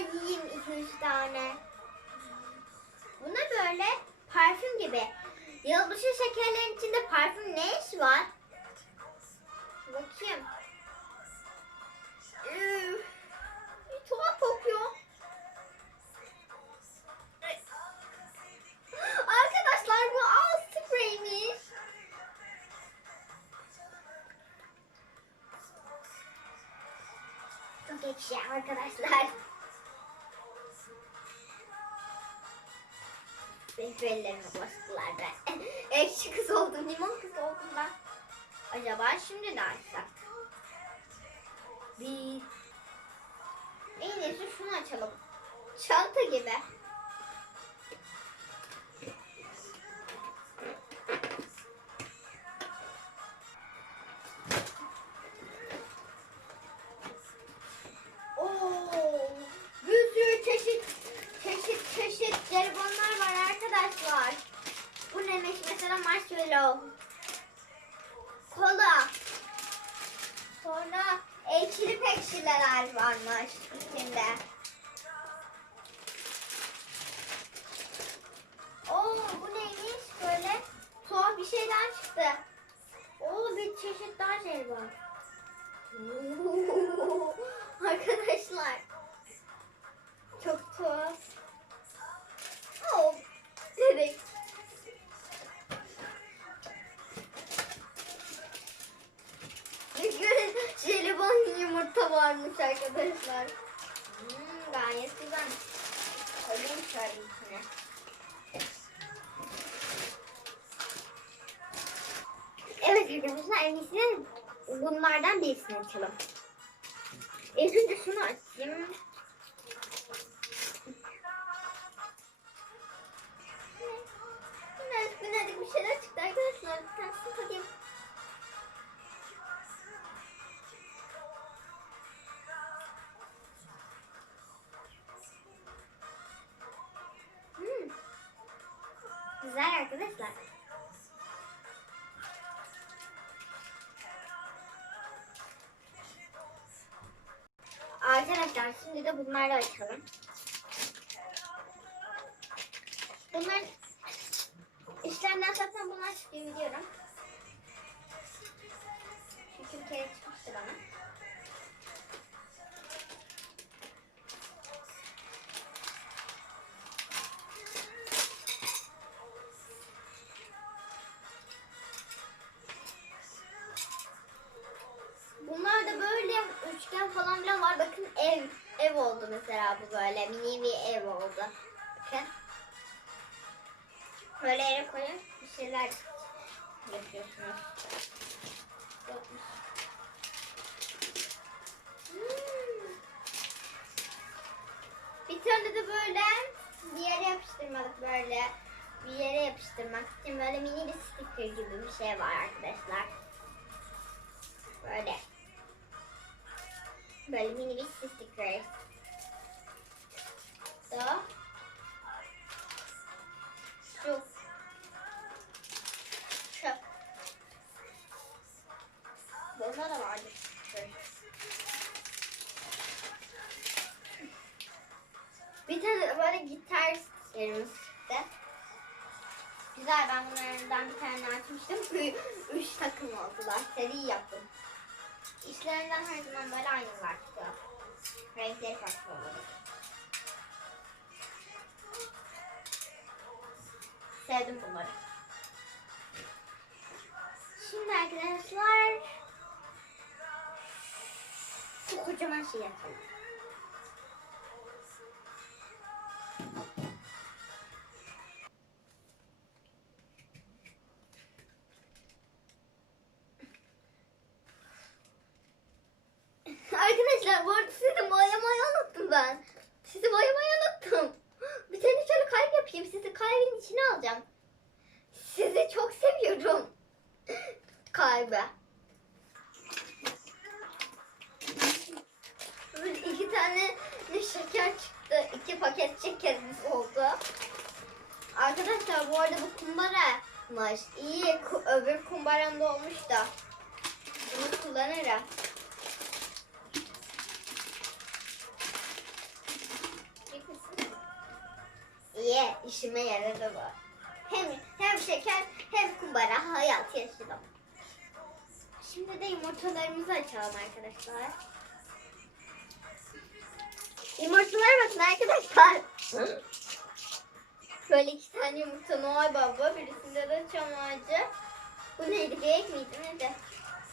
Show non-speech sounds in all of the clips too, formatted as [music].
yiyeyim iki üç tane. Bu ne böyle? Parfüm gibi. Yılbaşı şekerlerin içinde parfüm ne iş var? Bakayım. Üf, bir tuhaf kokuyor. [gasps] Arkadaşlar bu ağız spreymiş. Çok ekşi arkadaşlar. Ellerime bastılar da. ekşi kız oldum, limon kız oldum ben. Acaba şimdi ne açsak? Bir... En iyisi şunu açalım. Çanta gibi. Oo, bir sürü çeşit çeşit çeşit jelibonlar arkadaşlar. Bu neymiş mesela marshmallow. Kola. Sonra ekşili pekşiler varmış içinde. Oo bu neymiş böyle tuhaf bir şeyden çıktı. Oo bir çeşit daha jelibon. [laughs] Oo, Arkadaşlar. Çok tuhaf. Yumurta varmış arkadaşlar. Hmm, gayet güzel. Koyayım şöyle içine. Evet arkadaşlar en iyisi bunlardan birisini açalım. İlk önce şunu açayım. Birazcık bir şeyler çıktı arkadaşlar. Bir tanesini tadayım. Güzel arkadaşlar. Arkadaşlar şimdi de bunları açalım. Bunlar işlemden zaten bunlar çıkıyor biliyorum. Şu Türkiye'ye çıkmıştı bana. Böyle mini bir sticker gibi bir şey var arkadaşlar. Böyle. Böyle mini bir sticker. Ben bunlardan bir tane açmıştım. Üç takım oldular. Seri yaptım. İşlerinden her zaman böyle aynılar çıkıyor. Renkleri farklı olur. Sevdim bunları. Şimdi arkadaşlar şu kocaman şey yapalım. Bu arada sizi boyamayı unuttum ben. Sizi boyamayı unuttum. [gasps] Bir tane şöyle kalp yapayım. Sizi kalbin içine alacağım. Sizi çok seviyorum. [laughs] Kalbe. Böyle iki tane ne şeker çıktı. İki paket şekerimiz oldu. Arkadaşlar bu arada bu kumbaramış. İyi öbür kumbaram da olmuş da. Bunu kullanırım. İşime yaradı bu. Hem hem şeker hem kumbara hayat yaşadım. Şimdi de yumurtalarımızı açalım arkadaşlar. Yumurtalara bakın arkadaşlar. Böyle iki tane yumurta Noel Baba, birisinde de çam ağacı. Bu neydi? Geyik miydi? Neydi?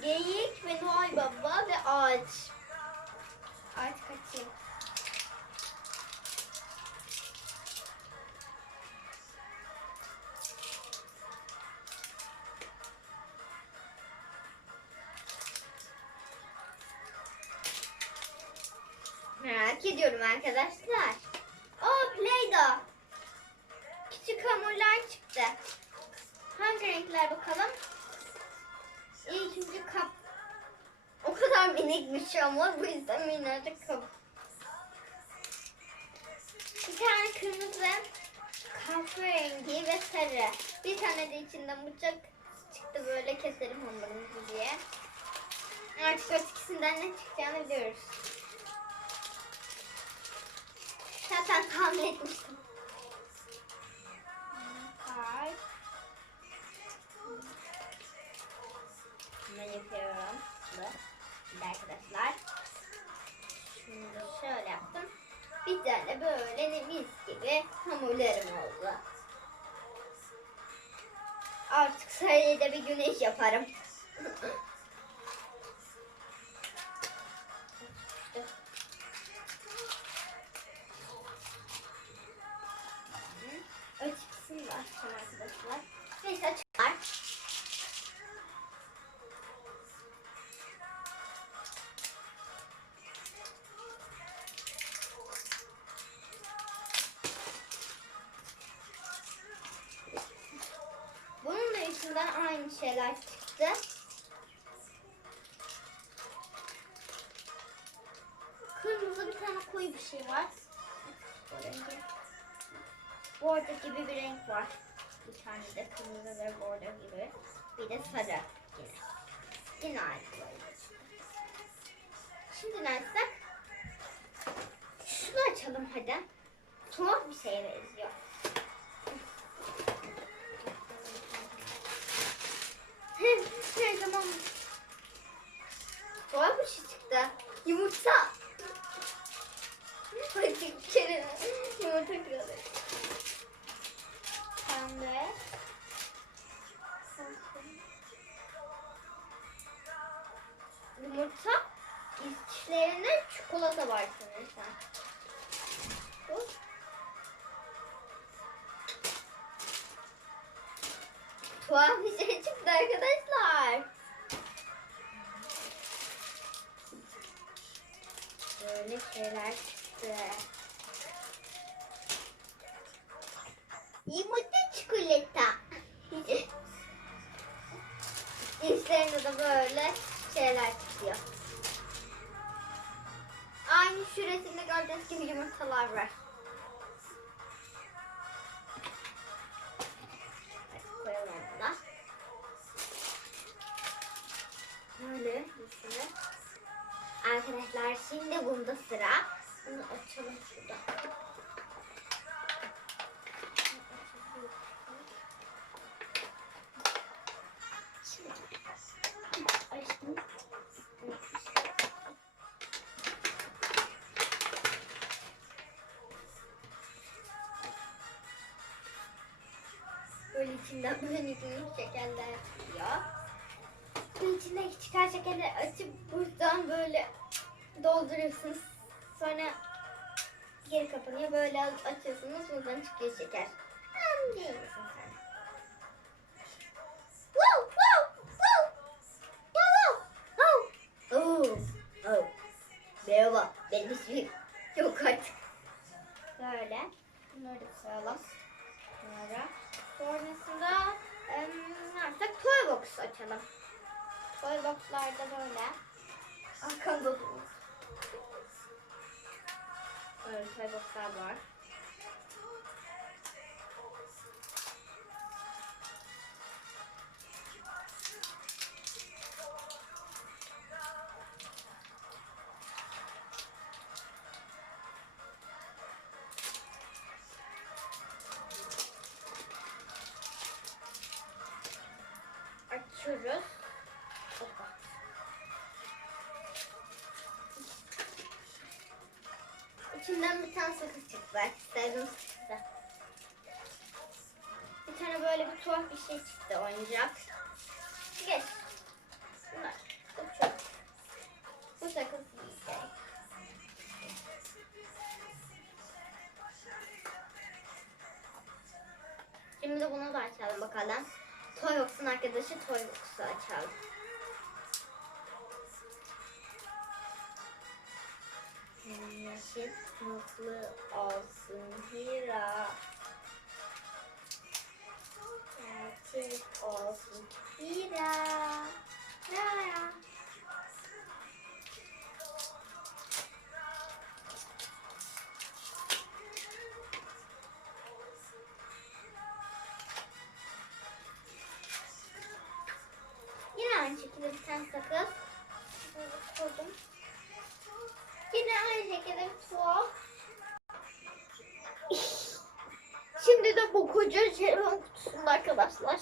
Geyik ve Noel Baba ve ağaç. Ağaç kaçayım. Merak ediyorum arkadaşlar. Aa Play-Doh. Küçük hamurlar çıktı. Hangi renkler bakalım? İlk önce kap. O kadar minikmiş ama bu yüzden minnacık kap. Bir tane kırmızı, kahverengi ve sarı. Bir tane de içinden bıçak çıktı böyle keserim hamurumuzu diye. Artık o ikisinden ne çıkacağını biliyoruz. Zaten tahmin etmiştim. Ben yapıyorum. Şimdi, arkadaşlar. Şimdi şöyle yaptım. Bir tane böyle ne mis gibi hamurlarım oldu. Artık sarıda bir güneş yaparım. [laughs] şeyler çıktı. Kırmızı bir tane koyu bir şey var. Bu. Bordo gibi bir renk var. Bir tane de kırmızı ve bordo gibi. Bir de sarı yine. Yine aynı böyle. Şimdi ne açsak? Şunu açalım hadi. Tuhaf bir şeye benziyor. Hem her zaman tuhaf bir şey çıktı. Yumurta. [laughs] Hadi bir kere yumurta kıralım. Pembe. Yumurta içlerinde çikolata var sanırsam. Tuhaf bir şey arkadaşlar. Böyle şeyler çıktı. Yumurta çikolata. [laughs] İçlerinde de böyle şeyler çıkıyor. Aynı şu resimde gördüğünüz gibi yumurtalar var. Üstüne. Arkadaşlar şimdi bunda sıra. Bunu açalım şurada. Açtım. Böyle içinden böyle şekerler çıkıyor. Bu içindeki çıkan şekerleri açıp buradan böyle dolduruyorsunuz. Sonra geri kapanıyor. Böyle açıyorsunuz. Buradan çıkıyor şeker. Hem değil misin sen? Merhaba, benim ismim. Yok artık. Böyle. Bunları da koyalım. Bunlara. Sonrasında ne yapsak? Toy box açalım. Böyle boxlarda böyle. Arkamda durur. Böyle toy boxlar var. açıyoruz. İçinden bir tane sakız. Sevdim sakızı. Bir tane böyle bir tuhaf bir şey çıktı oyuncak. Geç. Bunlar. Çok çok. Bu sakız şey. Şimdi de bunu da açalım bakalım. Toybox'un arkadaşı Toybox'u açalım. Yeşil mutlu olsun Hira. Bir tuhaf. Şimdi de bu koca jelibon kutusunda arkadaşlar.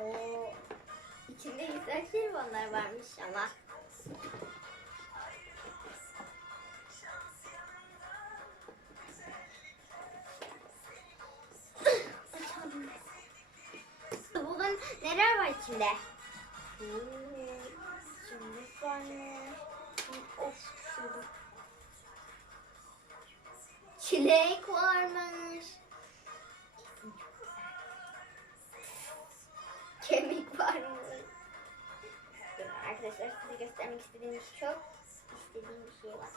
Oo, içinde güzel jelibonlar varmış ama. Neler var içinde? Şimdi. Of şurada. Çilek varmış. Kemik varmış. Dur Arkadaşlar size göstermek istediğim çok istediğim bir şey var.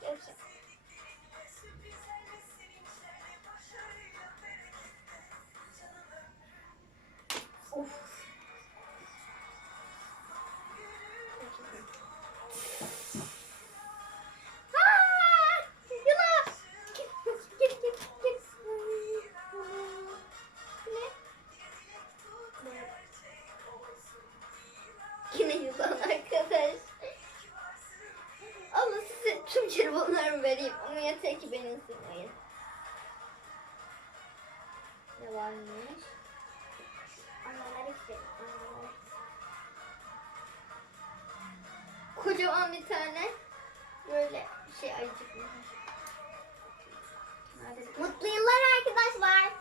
Görüşürüz. Of. Kocaman bir tane böyle şey ayıcık. Şey. Mutlu yıllar arkadaşlar.